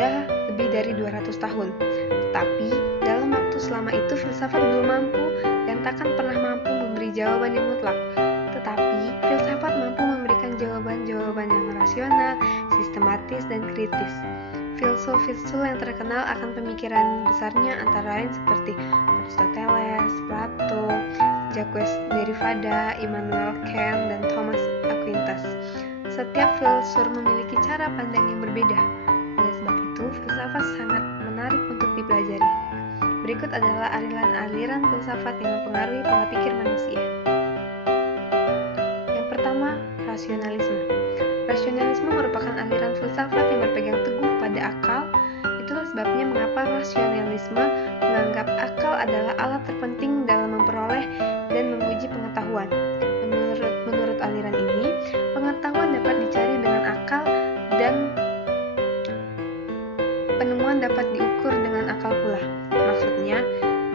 ada lebih dari 200 tahun. Tetapi dalam waktu selama itu filsafat belum mampu dan takkan pernah mampu memberi jawaban yang mutlak. Tetapi filsafat mampu memberikan jawaban-jawaban yang rasional, sistematis, dan kritis. Filsuf-filsuf yang terkenal akan pemikiran besarnya antara lain seperti Aristoteles, Plato, Jacques Derrida, Immanuel Kant, dan Thomas Aquinas. Setiap filsuf memiliki cara pandang yang berbeda. Oleh sebab itu, filsafat sangat menarik untuk dipelajari. Berikut adalah aliran-aliran filsafat yang mempengaruhi pola pikir manusia. Yang pertama, rasionalisme. Rasionalisme merupakan aliran filsafat yang berpegang teguh pada akal. Itulah sebabnya mengapa rasionalisme menganggap akal adalah alat terpenting dalam memperoleh dan menguji pengetahuan. Menurut aliran ini, pengetahuan dapat dicari dengan akal dan penemuan dapat diukur dengan akal pula. Maksudnya,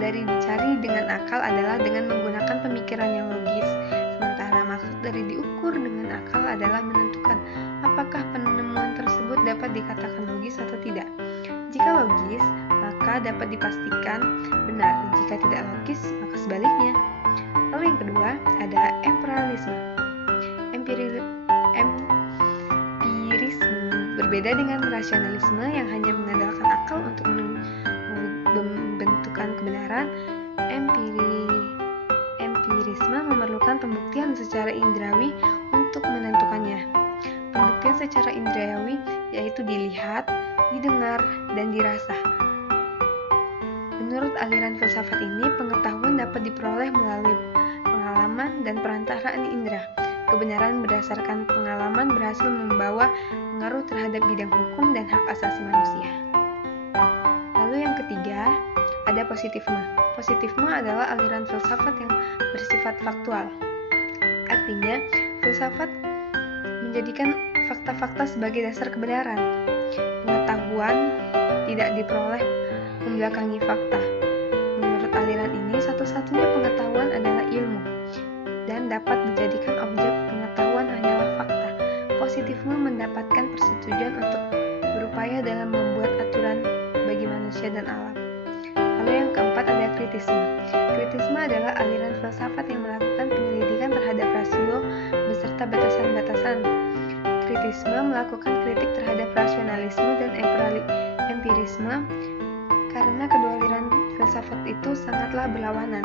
dari dicari dengan akal adalah dengan menggunakan pemikiran yang logis, sementara maksud dari diukur dengan akal adalah menentukan apakah penemuan tersebut dapat dikatakan logis atau tidak. Jika logis, maka dapat dipastikan benar. Jika tidak logis, maka sebaliknya. Lalu yang kedua, ada empiricisme. Empirisme berbeda dengan rasionalisme yang hanya mengandalkan akal untuk membentukkan kebenaran. Empirisme memerlukan pembuktian secara indrawi untuk menentukannya. Pembuktian secara indrawi yaitu dilihat, didengar, dan dirasa. Menurut aliran filsafat ini, pengetahuan dapat diperoleh melalui pengalaman dan perantaraan indera. Kebenaran berdasarkan pengalaman berhasil membawa pengaruh terhadap bidang hukum dan hak asasi manusia. Lalu yang ketiga, ada positifisme. Positifisme adalah aliran filsafat yang bersifat faktual. Artinya, filsafat menjadikan fakta-fakta sebagai dasar kebenaran. Pengetahuan tidak diperoleh membelakangi fakta. Menurut aliran ini, satu-satunya pengetahuan adalah ilmu, dan dapat dijadikan objek pengetahuan hanyalah fakta. Positifisme mendapatkan persetujuan untuk berupaya dalam membuat aturan bagi manusia dan alam. Lalu yang keempat ada kritisme. Kritisme adalah aliran filsafat yang melakukan penyelidikan terhadap rasio beserta batasan-batasan. Kritisme melakukan kritik terhadap rasionalisme dan empirisme karena kedua aliran filsafat itu sangatlah berlawanan.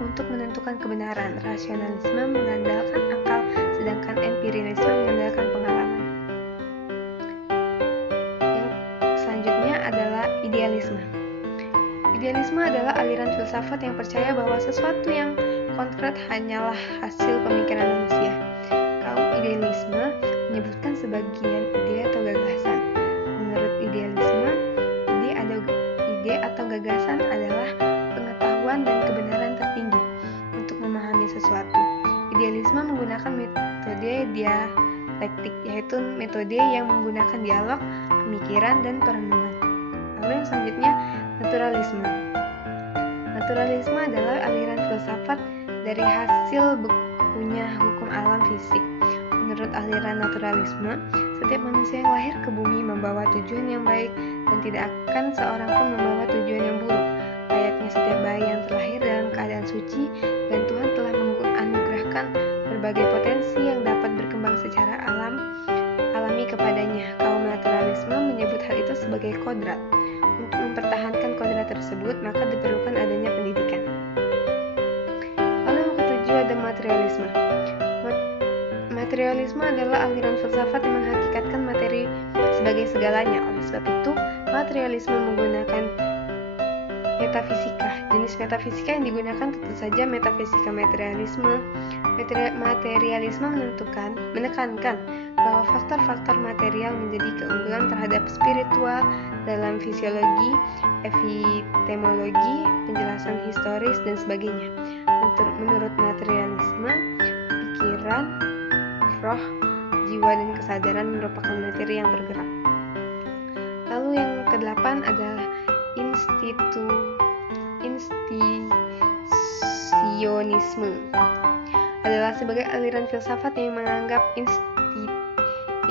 Untuk menentukan kebenaran, rasionalisme mengandalkan akal, sedangkan empirisme mengandalkan pengalaman. Yang selanjutnya adalah idealisme. Idealisme adalah aliran filsafat yang percaya bahwa sesuatu yang konkret hanyalah hasil pemikiran manusia. Kaum idealisme menyebutkan sebagian ide atau gagasan. Menurut idealisme, ide atau gagasan adalah pengetahuan dan kebenaran tertinggi untuk memahami sesuatu. Idealisme menggunakan metode dialektik, yaitu metode yang menggunakan dialog, pemikiran, dan perenungan. Lalu yang selanjutnya, naturalisme. Naturalisme adalah aliran filsafat dari hasil bukunya hukum alam fisik. Menurut aliran naturalisme, setiap manusia yang lahir ke bumi membawa tujuan yang baik dan tidak akan seorang pun membawa tujuan yang buruk. Layaknya setiap bayi yang terlahir dalam keadaan suci dan Tuhan telah menganugerahkan berbagai potensi yang dapat berkembang secara alami kepadanya. Kaum naturalisme menyebut hal itu sebagai kodrat. Untuk mempertahankan kodrat tersebut, maka diperlukan adanya pendidikan. Lalu yang ketujuh ada materialisme. Materialisme adalah aliran filsafat yang menghakikatkan materi sebagai segalanya. Oleh sebab itu, materialisme menggunakan metafisika. Jenis metafisika yang digunakan tentu saja metafisika materialisme. Materialisme menekankan bahwa faktor-faktor material menjadi keunggulan terhadap spiritual dalam fisiologi, epistemologi, penjelasan historis, dan sebagainya. Menurut materialisme, pikiran, roh, jiwa, dan kesadaran merupakan materi yang bergerak. Lalu yang kedelapan adalah institusionisme. Adalah sebagai aliran filsafat yang menganggap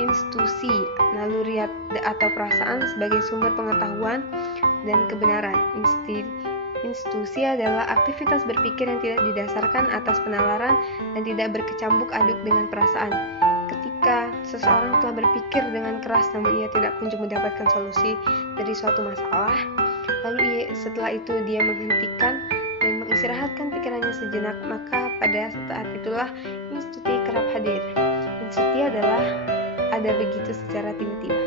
institusi, naluri atau perasaan sebagai sumber pengetahuan dan kebenaran. Institusi adalah aktivitas berpikir yang tidak didasarkan atas penalaran dan tidak berkecambuk aduk dengan perasaan. Ketika seseorang telah berpikir dengan keras namun ia tidak kunjung mendapatkan solusi dari suatu masalah, lalu setelah itu dia menghentikan dan mengistirahatkan pikirannya sejenak, maka pada saat itulah institusi kerap hadir. Institusi adalah ada begitu secara tiba-tiba.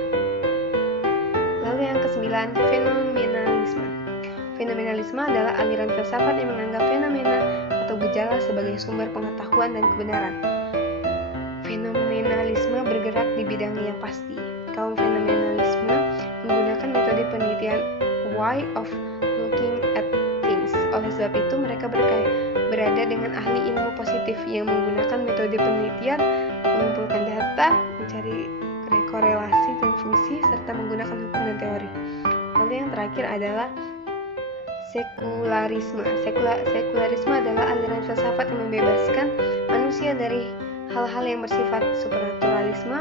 Lalu yang kesembilan, fenomenalisme. Fenomenalisme adalah aliran filsafat yang menganggap fenomena atau gejala sebagai sumber pengetahuan dan kebenaran. Fenomenalisme bergerak di bidang yang pasti. Kaum fenomenalisme menggunakan metode penelitian way of looking at things. Oleh sebab itu, mereka berada dengan ahli ilmu positif yang menggunakan metode penelitian, mengumpulkan data, mencari korelasi dan fungsi, serta menggunakan hukum dan teori. Lalu yang terakhir adalah sekularisme. Sekularisme adalah aliran filsafat yang membebaskan manusia dari hal-hal yang bersifat supernaturalisme,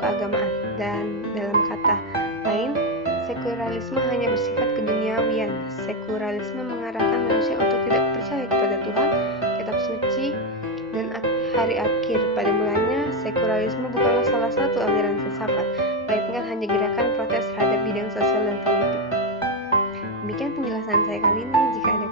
keagamaan. Dan dalam kata lain, sekularisme hanya bersifat keduniawian. Sekularisme mengarahkan manusia untuk tidak percaya kepada Tuhan, kitab suci, dan hari akhir. Pada mulanya, sekularisme bukanlah salah satu aliran filsafat, melainkan hanya gerakan protes terhadap bidang sosial dan politik. Demikian penjelasan saya kali ini. Jika ada